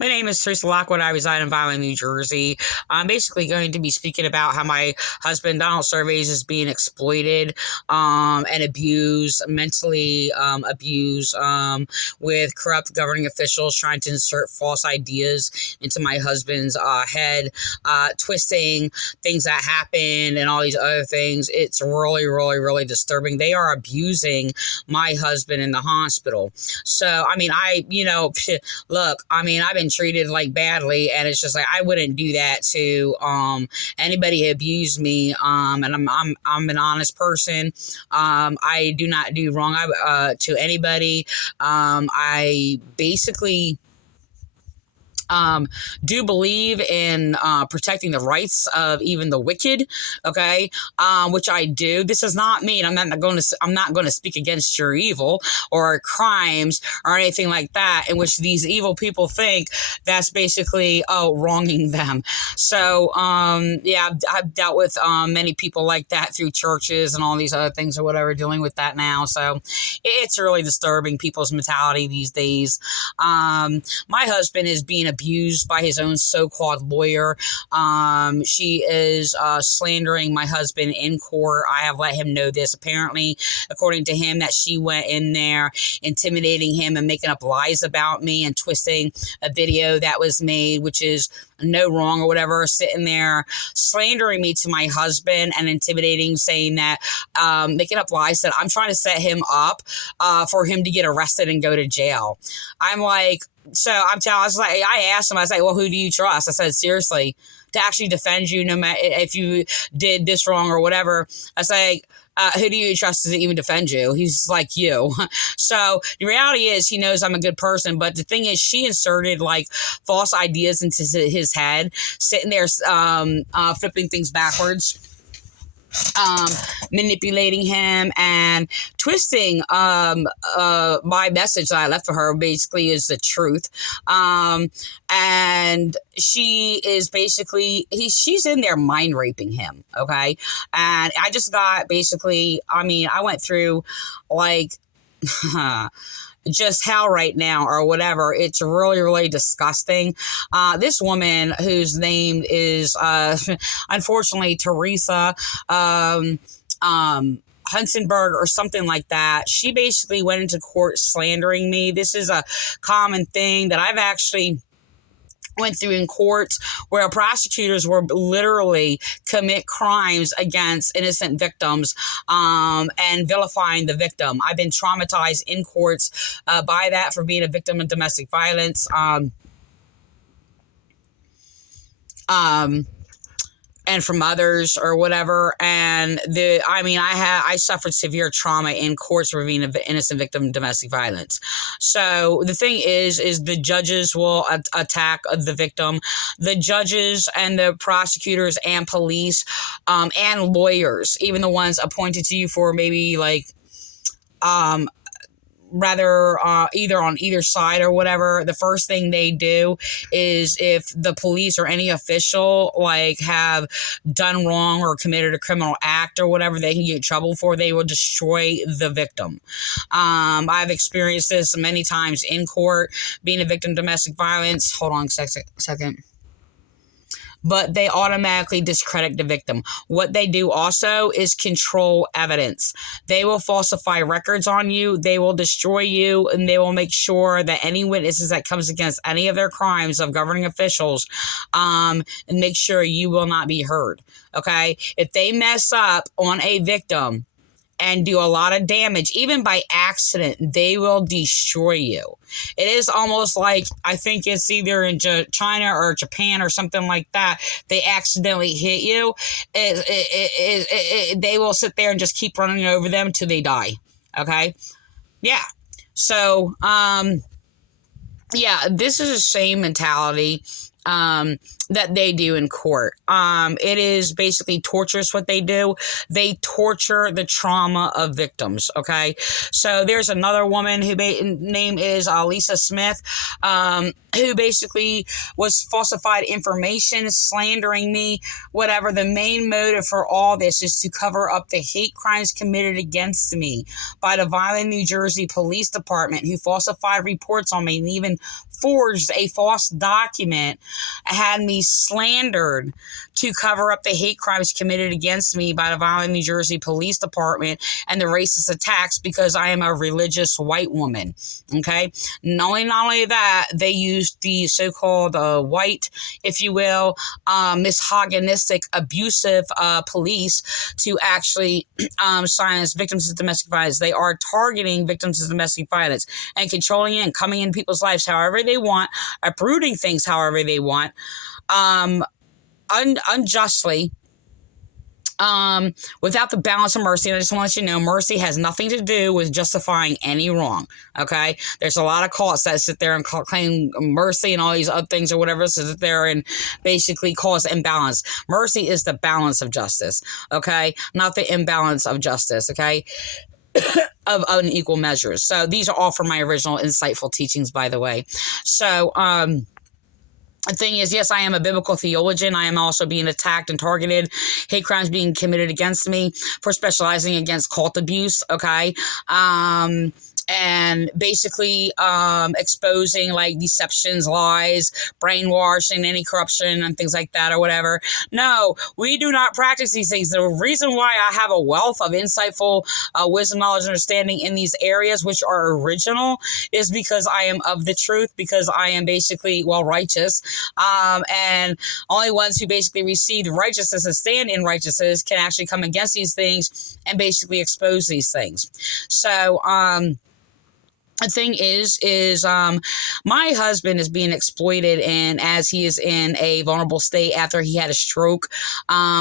My name is Teresa Lockwood. I reside in Vineland, New Jersey. I'm basically going to be speaking about how my husband, Donald Surveys, is being exploited and abused, mentally abused, with corrupt governing officials trying to insert false ideas into my husband's head, twisting things that happened and all these other things. It's really, really, really disturbing. They are abusing my husband in the hospital. So, look, I've been treated like badly, and it's just like I wouldn't do that to anybody who abused me. And I'm an honest person. I do not do wrong to anybody. I basically do believe in protecting the rights of even the wicked, okay, which I do. This does not mean I'm not going to speak against your evil or crimes or anything like that, in which these evil people think that's basically wronging them. So yeah, I've dealt with many people like that through churches and all these other things or whatever, dealing with that now. So it's really disturbing, people's mentality these days. My husband is being abused by his own so-called lawyer. She is slandering my husband in court. I have let him know this. Apparently, according to him, that she went in there intimidating him and making up lies about me and twisting a video that was made, which is no wrong or whatever, sitting there slandering me to my husband and intimidating, saying that, making up lies that I'm trying to set him up for him to get arrested and go to jail. I'm like, I asked him, I was like, well, who do you trust? I said, seriously, to actually defend you, no matter if you did this wrong or whatever. I was like, who do you trust to even defend you? He's like, you. So the reality is he knows I'm a good person. But the thing is, she inserted like false ideas into his head, sitting there flipping things backwards, manipulating him and twisting my message that I left for her basically is the truth. And she is basically, she's in there mind raping him, okay? And I just got basically, I went through like just hell right now or whatever. It's really, really disgusting. This woman, whose name is unfortunately Teresa Hunsberger or something like that, she basically went into court slandering me. This is a common thing that I've actually went through in courts, where prosecutors were literally commit crimes against innocent victims and vilifying the victim. I've been traumatized in courts by that, for being a victim of domestic violence. And from others or whatever. And I suffered severe trauma in courts for being an innocent victim of domestic violence. So the thing is the judges will attack the victim. The judges and the prosecutors and police and lawyers, even the ones appointed to you for maybe like rather either on either side or whatever, the first thing they do is, if the police or any official like have done wrong or committed a criminal act or whatever they can get in trouble for, they will destroy the victim. I've experienced this many times in court, being a victim of domestic violence. Hold on a second. But they automatically discredit the victim. What they do also is control evidence. They will falsify records on you, they will destroy you, and they will make sure that any witnesses that comes against any of their crimes of governing officials, and make sure you will not be heard, okay? If they mess up on a victim and do a lot of damage, even by accident, they will destroy you. It is almost like, I think it's either in China or Japan or something like that, they accidentally hit you. They will sit there and just keep running over them till they die, okay? Yeah. So, yeah, this is the same mentality that they do in court. It is basically torturous what they do. They torture the trauma of victims, okay? So there's another woman who name is Lisa Smith, who basically was falsified information, slandering me, whatever. The main motive for all this is to cover up the hate crimes committed against me by the Vineland, New Jersey Police Department, who falsified reports on me and even forged a false document, had me slandered to cover up the hate crimes committed against me by the Vineland, New Jersey Police Department and the racist attacks because I am a religious white woman. Okay? Not only that, they used the so-called white, if you will, misogynistic, abusive police to actually silence victims of domestic violence. They are targeting victims of domestic violence and controlling it and coming in people's lives however they want, uprooting things however they want, unjustly, without the balance of mercy. And I just want to let you know, mercy has nothing to do with justifying any wrong. Okay, there's a lot of cults that sit there and claim mercy and all these other things or whatever, sit there and basically cause imbalance. Mercy is the balance of justice. Okay, not the imbalance of justice. Okay. Of unequal measures. So these are all from my original insightful teachings, by the way. So, the thing is, yes, I am a biblical theologian. I am also being attacked and targeted. Hate crimes being committed against me for specializing against cult abuse. Okay. And basically exposing like deceptions, lies, brainwashing, any corruption and things like that or whatever. No, we do not practice these things. The reason why I have a wealth of insightful wisdom, knowledge, and understanding in these areas, which are original, is because I am of the truth, because I am basically, well, righteous. And only ones who basically receive righteousness and stand in righteousness can actually come against these things and basically expose these things. So, the thing is my husband is being exploited, and as he is in a vulnerable state after he had a stroke,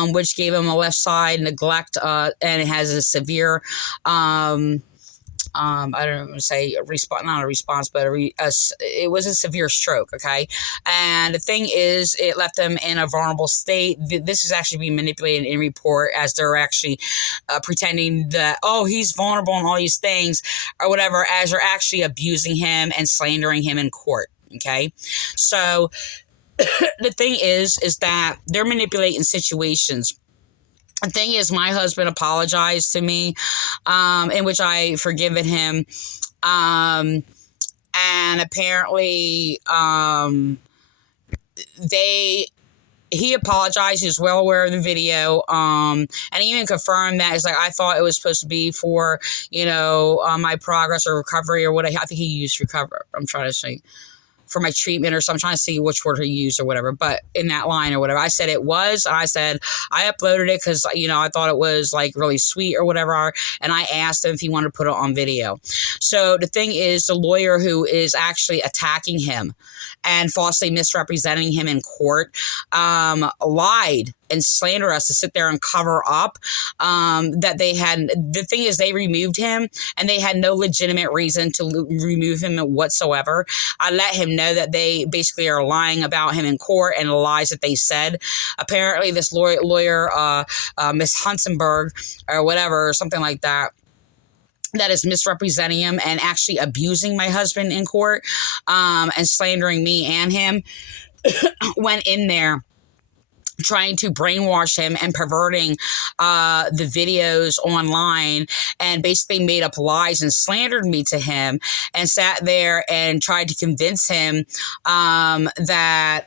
which gave him a left side neglect, and it has a severe, I don't want to say not a response, but it was a severe stroke. Okay. And the thing is, it left them in a vulnerable state. This is actually being manipulated in report as they're actually pretending that, oh, he's vulnerable and all these things or whatever, as they're actually abusing him and slandering him in court. Okay. So the thing is that they're manipulating situations. The thing is, my husband apologized to me, in which I forgiven him. And apparently, he apologized. He was well aware of the video. And he even confirmed that it's like, I thought it was supposed to be for, my progress or recovery or what I think he used recover. I'm trying to say for my treatment or something. I'm trying to see which word he used or whatever, but in that line or whatever, I said it was, and I said, I uploaded it because, I thought it was like really sweet or whatever. And I asked him if he wanted to put it on video. So the thing is, the lawyer who is actually attacking him and falsely misrepresenting him in court, lied and slandered us to sit there and cover up, that they had. The thing is, they removed him and they had no legitimate reason to remove him whatsoever. I let him know that they basically are lying about him in court and the lies that they said. Apparently this lawyer, Miss Hunsberger or whatever, or something like that, that is misrepresenting him and actually abusing my husband in court, and slandering me and him, went in there trying to brainwash him and perverting the videos online, and basically made up lies and slandered me to him, and sat there and tried to convince him that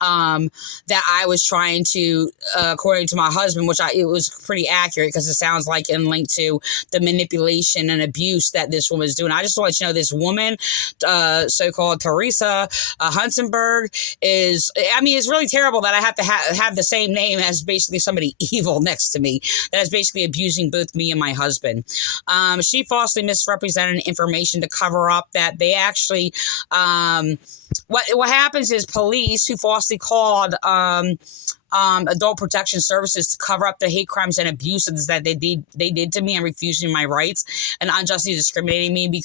I was trying to, according to my husband, which it was pretty accurate because it sounds like in link to the manipulation and abuse that this woman is doing. I just want to let you know, this woman, so-called Teresa Hunsberger, is, it's really terrible that I have to have the same name as basically somebody evil next to me that is basically abusing both me and my husband. She falsely misrepresented information to cover up that they actually, what happens is police who falsely called adult protection services to cover up the hate crimes and abuses that they did to me and refusing my rights and unjustly discriminating me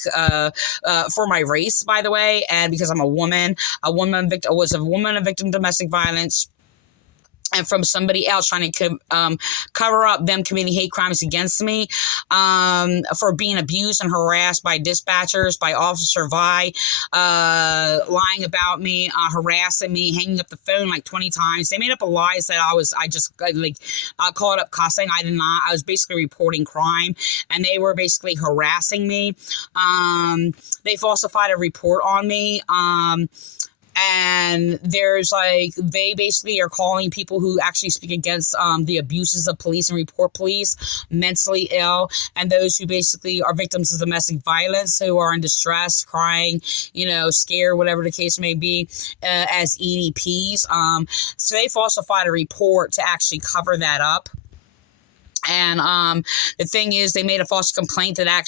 for my race, by the way, and because I'm a woman. Was a woman, a victim of domestic violence. and from somebody else trying to cover up them committing hate crimes against me, for being abused and harassed by dispatchers, by Officer Vi, lying about me, harassing me, hanging up the phone like 20 times. They made up a lie, said I called up cussing. I did not. I was basically reporting crime, and they were basically harassing me. They falsified a report on me. And there's they basically are calling people who actually speak against the abuses of police and report police mentally ill, and those who basically are victims of domestic violence, who are in distress, crying, scared, whatever the case may be, as EDPs. So they falsified a report to actually cover that up. And the thing is, they made a false complaint that I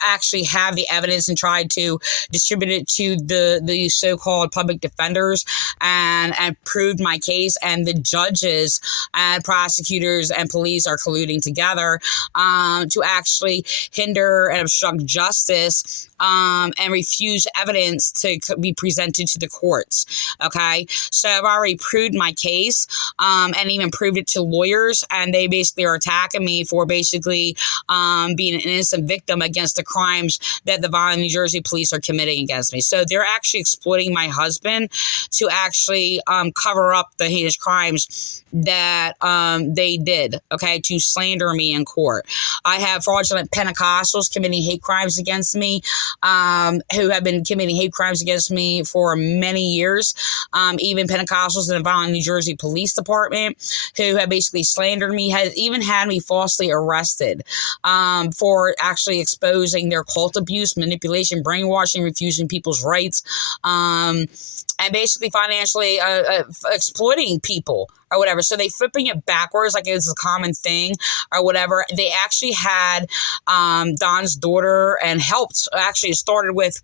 actually have the evidence and tried to distribute it to the so-called public defenders and proved my case. And the judges and prosecutors and police are colluding together to actually hinder and obstruct justice and refuse evidence to be presented to the courts. Okay, so I've already proved my case and even proved it to lawyers, and they basically are attacking me for basically being an innocent victim against the crimes that the Vineland, New Jersey police are committing against me. So they're actually exploiting my husband to actually cover up the heinous crimes that they did, okay, to slander me in court. I have fraudulent Pentecostals committing hate crimes against me, who have been committing hate crimes against me for many years, even Pentecostals in the Vineland, New Jersey Police Department, who have basically slandered me, has even had me falsely arrested for actually exposing their cult abuse, manipulation, brainwashing, refusing people's rights, and basically financially exploiting people or whatever. So they flipping it backwards like it's a common thing or whatever. They actually had Don's daughter and helped, actually started with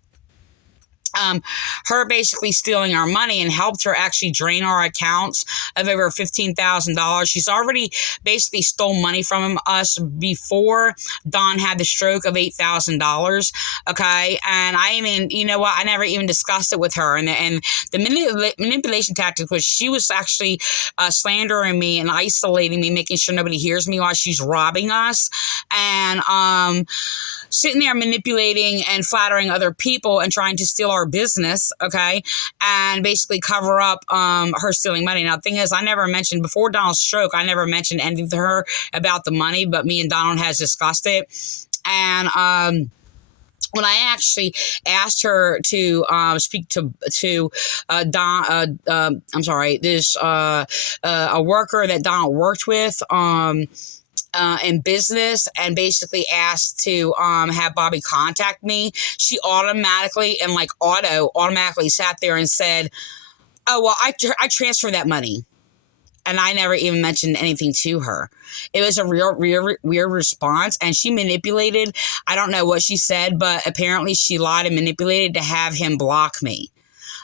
her basically stealing our money and helped her actually drain our accounts of over $15,000. She's already basically stole money from us before Don had the stroke of $8,000. Okay. And I never even discussed it with her. And the manipulation tactic was she was actually slandering me and isolating me, making sure nobody hears me while she's robbing us. And, sitting there manipulating and flattering other people and trying to steal our business, okay, and basically cover up her stealing money. Now, the thing is, I never mentioned, before Donald's stroke, I never mentioned anything to her about the money, but me and Donald has discussed it. And when I actually asked her to speak to Don, a worker that Donald worked with, in business, and basically asked to have Bobby contact me, she automatically sat there and said, oh, well, I transferred that money. And I never even mentioned anything to her. It was a real weird response, and she manipulated. I don't know what she said, but apparently she lied and manipulated to have him block me.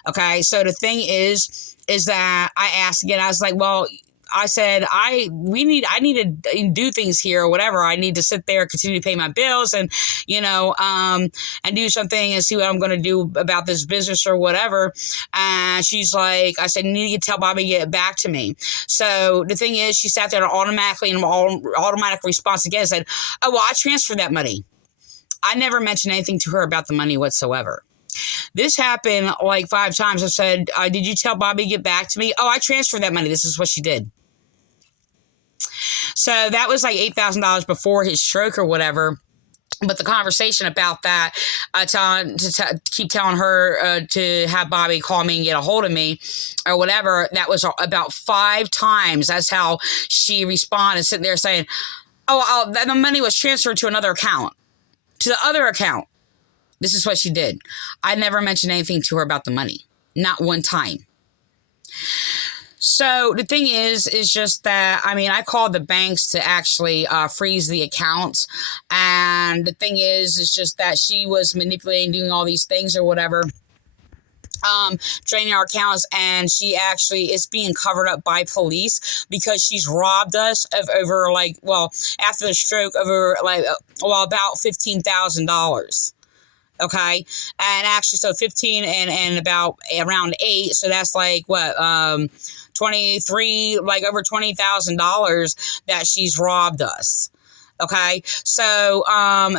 Okay, so the thing is that I asked again, I was like, well, I said, I need to do things here or whatever. I need to sit there, continue to pay my bills and, and do something and see what I'm going to do about this business or whatever. And she's like, I said, you need to tell Bobby to get back to me. So the thing is, she sat there and automatically, in automatic response again, said, oh, well, I transferred that money. I never mentioned anything to her about the money whatsoever. This happened like 5 times. I said, did you tell Bobby to get back to me? Oh, I transferred that money. This is what she did. So that was like $8,000 before his stroke or whatever. But the conversation about that, keep telling her to have Bobby call me and get a hold of me or whatever, that was about 5 times. That's how she responded, sitting there saying, oh, the money was transferred to another account, to the other account. This is what she did. I never mentioned anything to her about the money. Not one time. So the thing is just that, I called the banks to actually freeze the accounts. And the thing is just that she was manipulating, doing all these things or whatever, draining our accounts. And she actually is being covered up by police because she's robbed us of over after the stroke, over about $15,000. Okay. And actually, so 15 and about around 8. So that's like what, 23, like over $20,000 that she's robbed us. Okay, so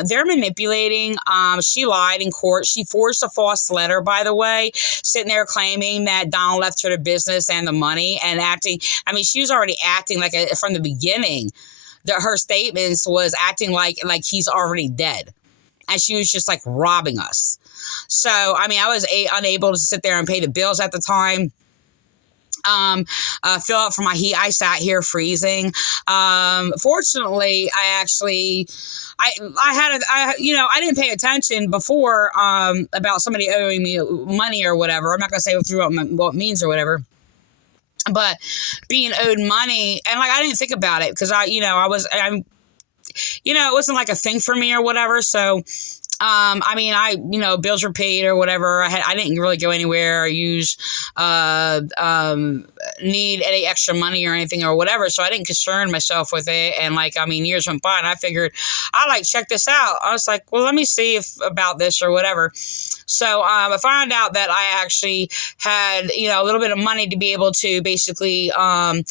they're manipulating. She lied in court. She forged a false letter, by the way, sitting there claiming that Donald left her the business and the money and acting. I mean, she was already acting like from the beginning. Her statements was acting like he's already dead, and she was just like robbing us. So I mean, I was unable to sit there and pay the bills at the time. Fill up for my heat. I sat here freezing. Fortunately, I didn't pay attention before, about somebody owing me money or whatever. I'm not going to say through what means or whatever. But being owed money, and like, I didn't think about it because it wasn't like a thing for me or whatever. So, I mean, bills were paid or whatever. I didn't really go anywhere or use, need any extra money or anything or whatever. So I didn't concern myself with it. And years went by and I figured check this out. I was like, well, let me see about this or whatever. So, I found out that I actually had, a little bit of money to be able to basically, get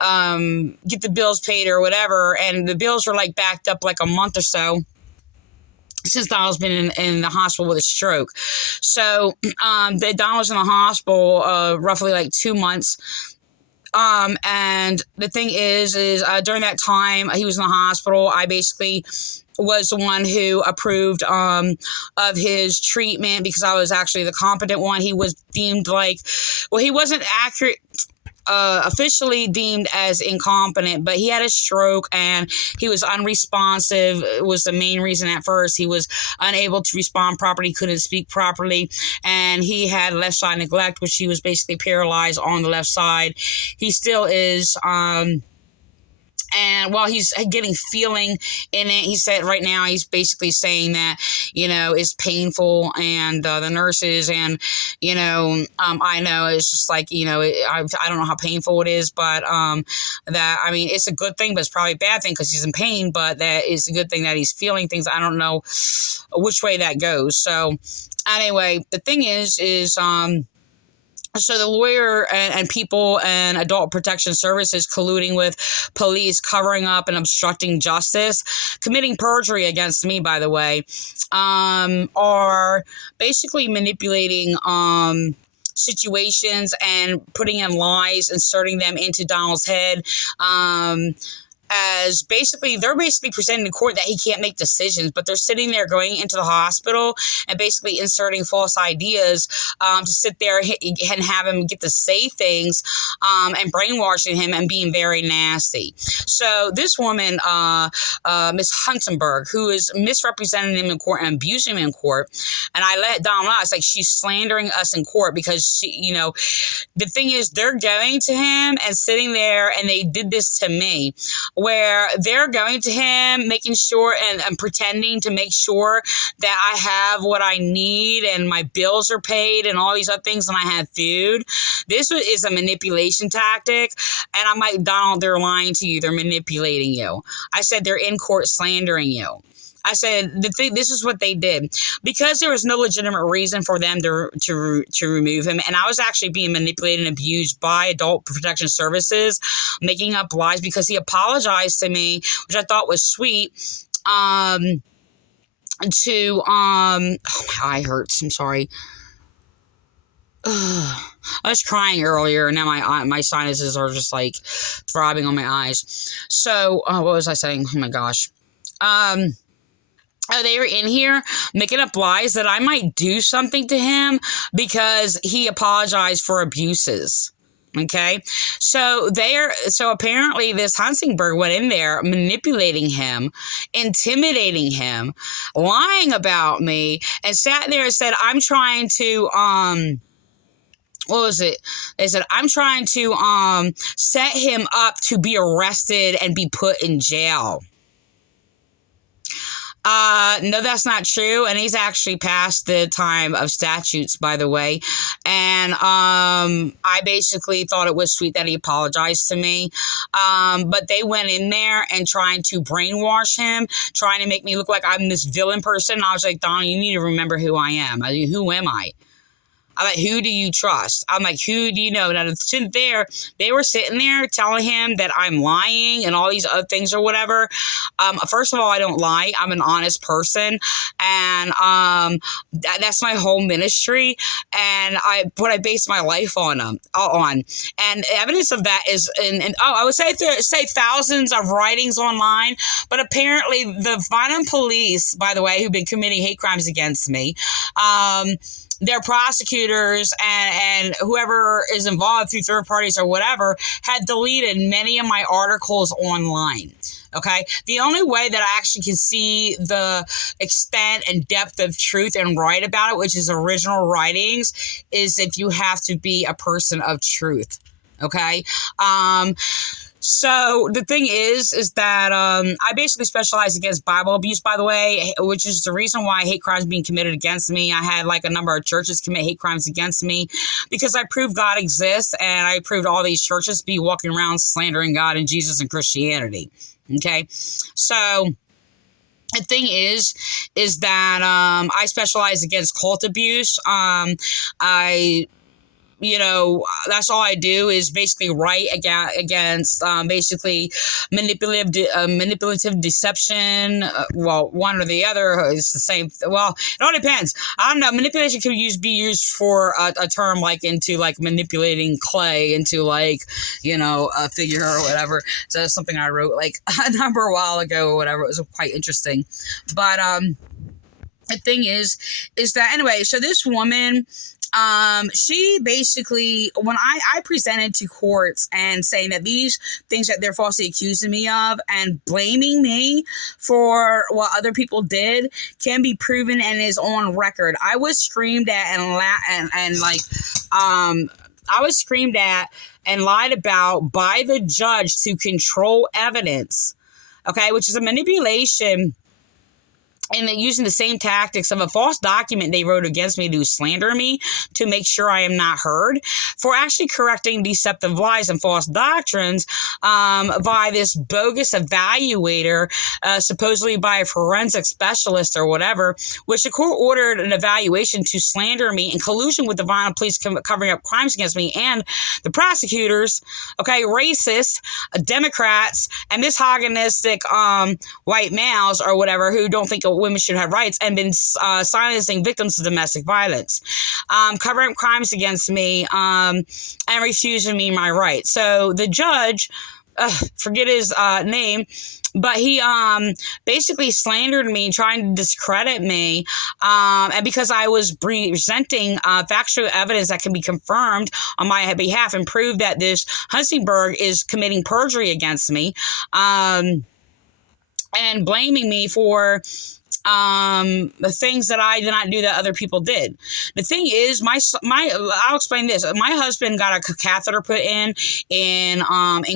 the bills paid or whatever. And the bills were like backed up like a month or so, since Donald's been in the hospital with a stroke. So, Donald was in the hospital, roughly like 2 months. And the thing is during that time he was in the hospital, I basically was the one who approved, of his treatment because I was actually the competent one. He was deemed he wasn't accurate, officially deemed as incompetent, but he had a stroke and he was unresponsive. It was the main reason at first. He was unable to respond properly, couldn't speak properly, and he had left side neglect, which he was basically paralyzed on the left side. He still is, and while he's getting feeling in it, he said right now he's basically saying that, it's painful, and the nurses and, I know it's just like, I don't know how painful it is, but it's a good thing, but it's probably a bad thing because he's in pain, but that is a good thing that he's feeling things. I don't know which way that goes. So anyway, the thing is so the lawyer and people and adult protection services colluding with police, covering up and obstructing justice, committing perjury against me, by the way, are basically manipulating situations and putting in lies, inserting them into Donald's head, as they're basically presenting in court that he can't make decisions, but they're sitting there going into the hospital and basically inserting false ideas, to sit there and have him get to say things, and brainwashing him and being very nasty. So this woman, Miss Hunsberger, who is misrepresenting him in court and abusing him in court, and I let Donald know, it's like she's slandering us in court because she, the thing is they're going to him and sitting there, and they did this to me, where they're going to him, making sure and pretending to make sure that I have what I need and my bills are paid and all these other things, and I have food. This is a manipulation tactic. And I'm like, Donald, they're lying to you. They're manipulating you. I said they're in court slandering you. I said, this is what they did. Because there was no legitimate reason for them to remove him. And I was actually being manipulated and abused by adult protection services, making up lies because he apologized to me, which I thought was sweet. Oh, my eye hurts. I'm sorry. I was crying earlier, and now my sinuses are just like throbbing on my eyes. So, what was I saying? Oh my gosh. They were in here making up lies that I might do something to him because he apologized for abuses. Okay, so apparently this Hunsberger went in there manipulating him, intimidating him, lying about me, and sat there and said, I'm trying to, what was it? They said, I'm trying to set him up to be arrested and be put in jail. No, that's not true. And he's actually past the time of statutes, by the way. And I basically thought it was sweet that he apologized to me. But they went in there and trying to brainwash him, trying to make me look like I'm this villain person. I was like, Donnie, you need to remember who I am. I mean, who am I? I'm like, who do you trust? I'm like, who do you know? Now, they were sitting there telling him that I'm lying and all these other things or whatever. First of all, I don't lie. I'm an honest person. And that's my whole ministry. And I base my life on. And evidence of that is, I would say thousands of writings online. But apparently the Vineland Police, by the way, who've been committing hate crimes against me, their prosecutors and whoever is involved through third parties or whatever had deleted many of my articles online. Okay. The only way that I actually can see the extent and depth of truth and write about it, which is original writings, is if you have to be a person of truth. Okay. So the thing is that I basically specialize against Bible abuse, by the way, which is the reason why hate crimes being committed against me. I had like a number of churches commit hate crimes against me because I proved God exists, and I proved all these churches be walking around slandering God and Jesus and Christianity. Okay, so the thing is that I specialize against cult abuse. That's all I do is basically write against basically manipulative deception. One or the other is the same. Well, it all depends. I don't know. Manipulation can be used for a term like into like manipulating clay into like, a figure or whatever. So that's something I wrote like a while ago or whatever. It was quite interesting. But the thing is that anyway, so this woman, she basically, when I presented to courts and saying that these things that they're falsely accusing me of and blaming me for what other people did can be proven and is on record. I was screamed at I was screamed at and lied about by the judge to control evidence, okay, which is a manipulation. And using the same tactics of a false document they wrote against me to slander me to make sure I am not heard, for actually correcting deceptive lies and false doctrines by this bogus evaluator, supposedly by a forensic specialist or whatever, which the court ordered an evaluation to slander me in collusion with the Vineland Police covering up crimes against me and the prosecutors, okay, racist, Democrats, and misogynistic white males or whatever who don't think women should have rights and been silencing victims of domestic violence, covering up crimes against me, and refusing me my rights. So the judge, forget his name, but he basically slandered me, trying to discredit me, and because I was presenting factual evidence that can be confirmed on my behalf and prove that this Hunsberger is committing perjury against me, and blaming me for the things that I did not do that other people did. The thing is, I'll explain this. My husband got a catheter put in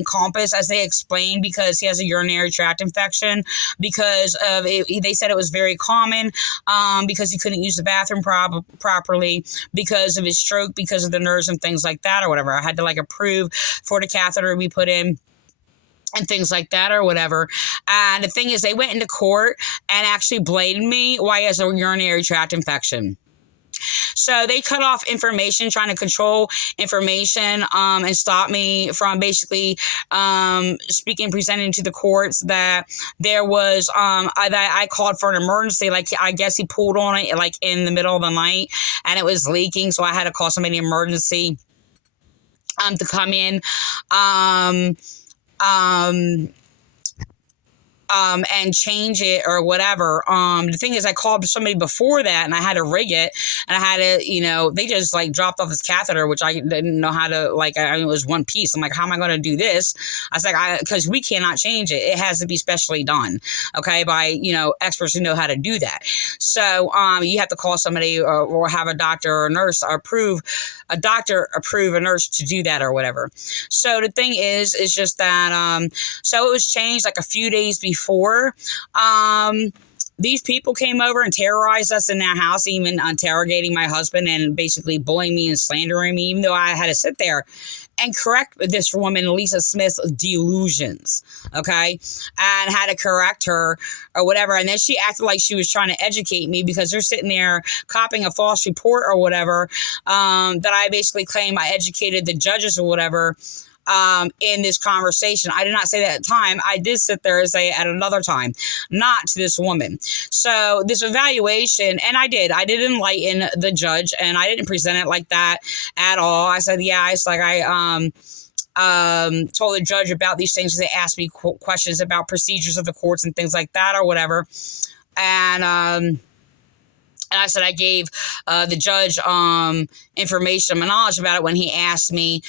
Compass, as they explained, because he has a urinary tract infection, because of it, they said it was very common, because he couldn't use the bathroom properly, because of his stroke, because of the nerves and things like that or whatever. I had to approve for the catheter to be put in and things like that or whatever. And the thing is, they went into court and actually blamed me why he has a urinary tract infection. So they cut off information, trying to control information, and stop me from basically presenting to the courts that there was that I called for an emergency. Like, I guess he pulled on it in the middle of the night and it was leaking, so I had to call somebody emergency to come in. And change it or whatever. The thing is, I called somebody before that and I had to rig it, and I had to, they just dropped off this catheter, which I didn't know how to, it was one piece. I'm like, how am I going to do this? I was like, because we cannot change it. It has to be specially done, okay, by, experts who know how to do that. So, you have to call somebody or have a doctor or a nurse approve a nurse to do that or whatever. So the thing is just that, so it was changed a few days before, these people came over and terrorized us in their house, even interrogating my husband and basically bullying me and slandering me, even though I had to sit there and correct this woman, Lisa Smith's delusions, okay? And had to correct her or whatever. And then she acted like she was trying to educate me because they're sitting there copying a false report or whatever, that I basically claim I educated the judges or whatever. In this conversation. I did not say that at the time. I did sit there and say it at another time, not to this woman. So this evaluation, and I did enlighten the judge, and I didn't present it like that at all. I said, yeah, it's like I told the judge about these things. They asked me questions about procedures of the courts and things like that or whatever. And I said I gave the judge information, my knowledge about it when he asked me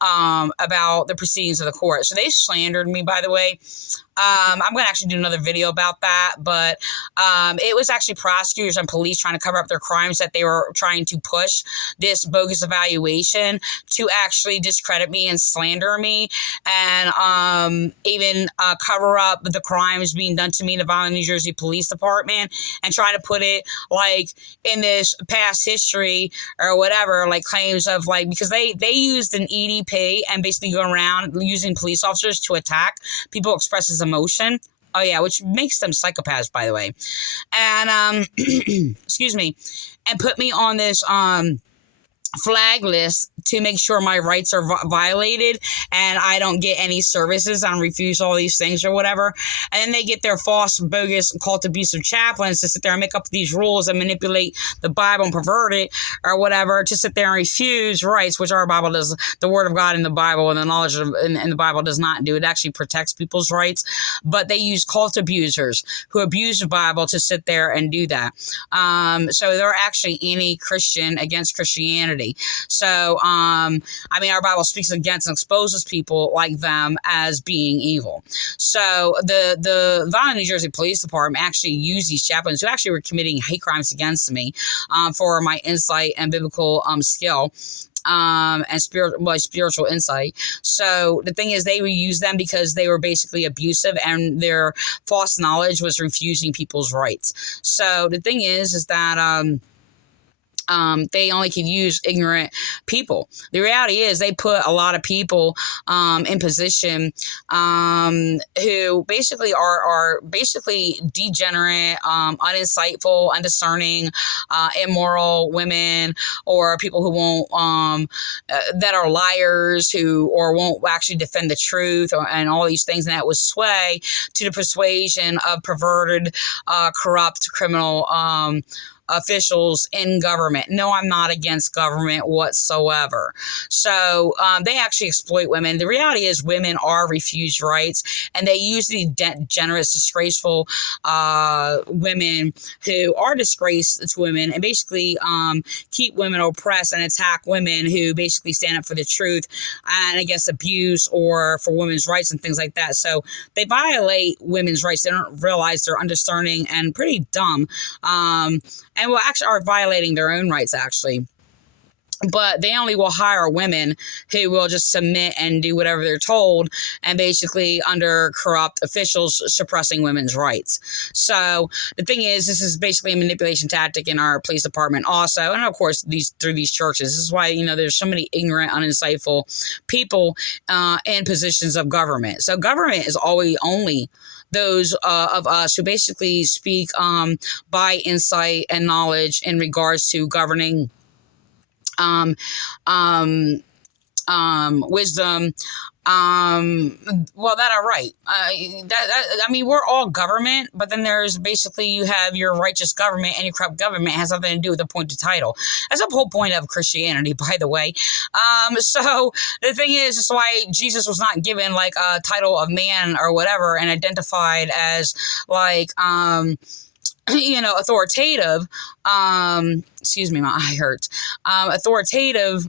about the proceedings of the court. So they slandered me, by the way. I'm going to actually do another video about that, but it was actually prosecutors and police trying to cover up their crimes that they were trying to push this bogus evaluation to actually discredit me and slander me and even cover up the crimes being done to me in the Vineland, New Jersey Police Department and try to put it like in this past history or whatever, like claims of like, because they used an EDP and basically go around using police officers to attack people expresses emotion. Oh yeah, which makes them psychopaths, by the way. And excuse me, and put me on this flag list to make sure my rights are violated and I don't get any services and refuse all these things or whatever. And then they get their false, bogus, cult abusive chaplains to sit there and make up these rules and manipulate the Bible and pervert it or whatever to sit there and refuse rights, which our Bible does, the Word of God in the Bible and the knowledge of in the Bible does not do. It actually protects people's rights, but they use cult abusers who abuse the Bible to sit there and do that. So they're actually anti-Christian, against Christianity. So, I mean, our Bible speaks against and exposes people like them as being evil. So the Vineland, New Jersey Police Department actually used these chaplains who actually were committing hate crimes against me for my insight and biblical skill. And spiritual insight. So the thing is, they would use them because they were basically abusive and their false knowledge was refusing people's rights. So the thing is that they only can use ignorant people. The reality is they put a lot of people in position who basically are basically degenerate, uninsightful, undiscerning, immoral women, or people who won't that are liars or won't actually defend the truth and all these things, and that would sway to the persuasion of perverted, corrupt, criminal officials in government. No, I'm not against government whatsoever. So they actually exploit women. The reality is women are refused rights, and they use the generous, disgraceful women who are disgraced to women and basically keep women oppressed and attack women who basically stand up for the truth and against abuse or for women's rights and things like that. So they violate women's rights. They don't realize they're undiscerning and pretty dumb. And will actually are violating their own rights, actually. But they only will hire women who will just submit and do whatever they're told, and basically under corrupt officials suppressing women's rights. So the thing is, this is basically a manipulation tactic in our police department also, and of course through these churches. This is why there's so many ignorant, uninsightful people in positions of government. So government is always only those of us who basically speak by insight and knowledge in regards to governing wisdom, that are right. I mean, we're all government, but then there's basically, you have your righteous government and your corrupt government. It has nothing to do with the appointed title. That's the whole point of Christianity, by the way. So the thing is, it's why Jesus was not given like a title of man or whatever and identified as like, authoritative, excuse me, my eye hurts, authoritative,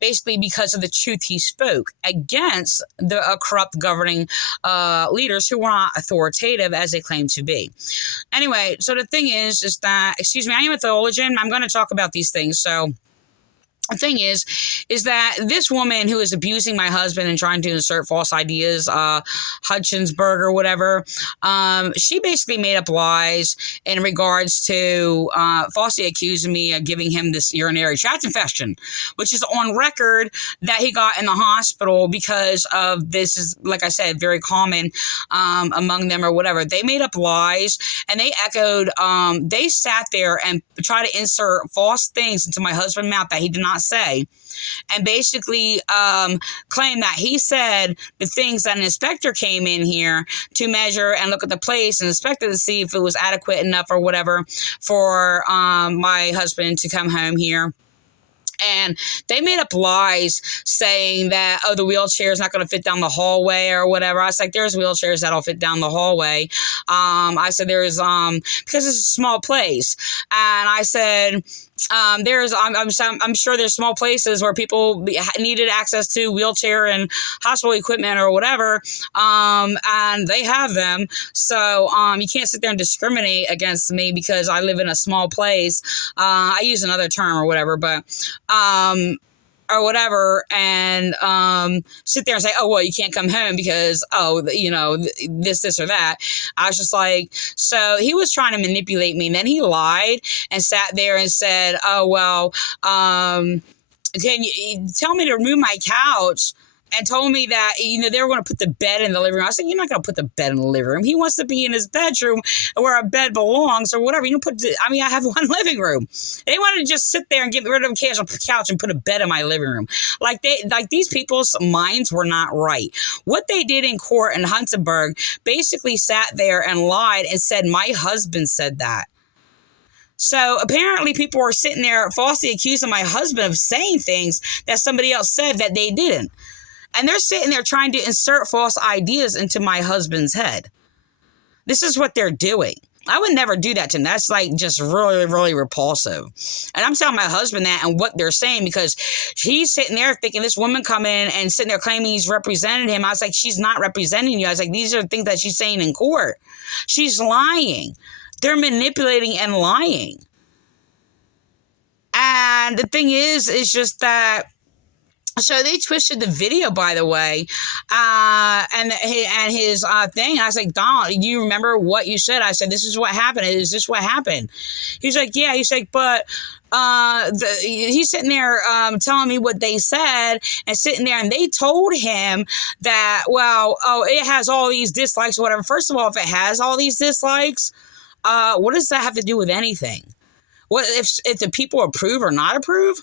basically because of the truth he spoke against the corrupt governing leaders who were not authoritative as they claimed to be. Anyway, so the thing is that, excuse me, I am a theologian. I'm going to talk about these things. So the thing is that this woman who is abusing my husband and trying to insert false ideas, Hunsberger, whatever, she basically made up lies in regards to falsely accusing me of giving him this urinary tract infection, which is on record that he got in the hospital because of this is, like I said, very common among them or whatever. They made up lies and they echoed, they sat there and tried to insert false things into my husband's mouth that he did not say, and basically claim that he said the things that an inspector came in here to measure and look at the place and inspected to see if it was adequate enough or whatever for my husband to come home here. And they made up lies saying that, oh, the wheelchair is not going to fit down the hallway or whatever. I was like, there's wheelchairs that'll fit down the hallway. I said, there's, because it's a small place. And I said, I'm sure there's small places where people needed access to wheelchair and hospital equipment or whatever. And they have them. So, you can't sit there and discriminate against me because I live in a small place. I use another term or whatever, but, or whatever, and sit there and say, oh, well, you can't come home because, oh, you know, this or that. I was just like, so he was trying to manipulate me, and then he lied and sat there and said, oh, well, can you tell me to remove my couch? And told me that, you know, they were going to put the bed in the living room. I said, you're not going to put the bed in the living room. He wants to be in his bedroom where a bed belongs or whatever. You don't I have one living room. They wanted to just sit there and get rid of a couch and put a bed in my living room. Like these people's minds were not right. What they did in court in Hunsberger basically sat there and lied and said, my husband said that. So apparently people were sitting there falsely accusing my husband of saying things that somebody else said that they didn't. And they're sitting there trying to insert false ideas into my husband's head. This is what they're doing. I would never do that to him. That's like just really, really repulsive. And I'm telling my husband that and what they're saying because he's sitting there thinking this woman coming in and sitting there claiming he's represented him. I was like, she's not representing you. I was like, these are things that she's saying in court. She's lying. They're manipulating and lying. And the thing is just that, so they twisted the video, by the way, and his thing. I was like, Donald, do you remember what you said? I said, this is what happened. Is this what happened? He's like, yeah. He's like, but he's sitting there telling me what they said and sitting there, and they told him that, well, oh, it has all these dislikes or whatever. First of all, if it has all these dislikes, what does that have to do with anything? What if the people approve or not approve?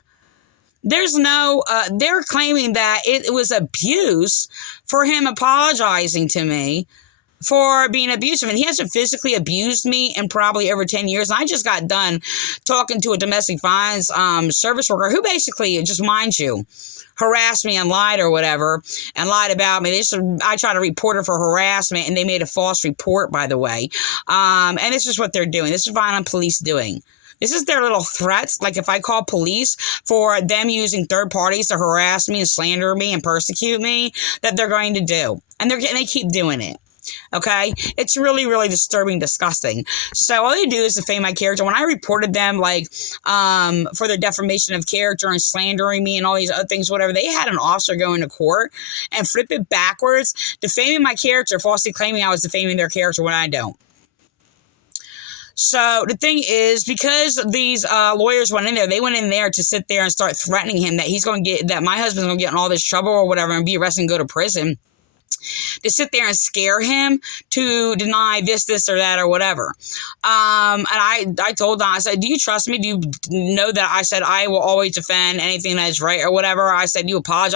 There's no, they're claiming that it was abuse for him apologizing to me for being abusive. And he hasn't physically abused me in probably over 10 years. And I just got done talking to a domestic violence service worker who basically, just mind you, harassed me and lied or whatever and lied about me. I tried to report her for harassment and they made a false report, by the way. And this is what they're doing. This is Vineland Police doing. This is their little threats. Like if I call police for them using third parties to harass me and slander me and persecute me, that they're going to do. And they keep doing it. Okay? It's really, really disturbing, disgusting. So all they do is defame my character. When I reported them, like, for their defamation of character and slandering me and all these other things, whatever, they had an officer go into court and flip it backwards, defaming my character, falsely claiming I was defaming their character when I don't. So the thing is, because these lawyers went in there, they went in there to sit there and start threatening him that my husband's going to get in all this trouble or whatever and be arrested and go to prison. To sit there and scare him to deny this, or that, or whatever. And I told them, I said, do you trust me? Do you know that I said I will always defend anything that is right or whatever? I said, you apologize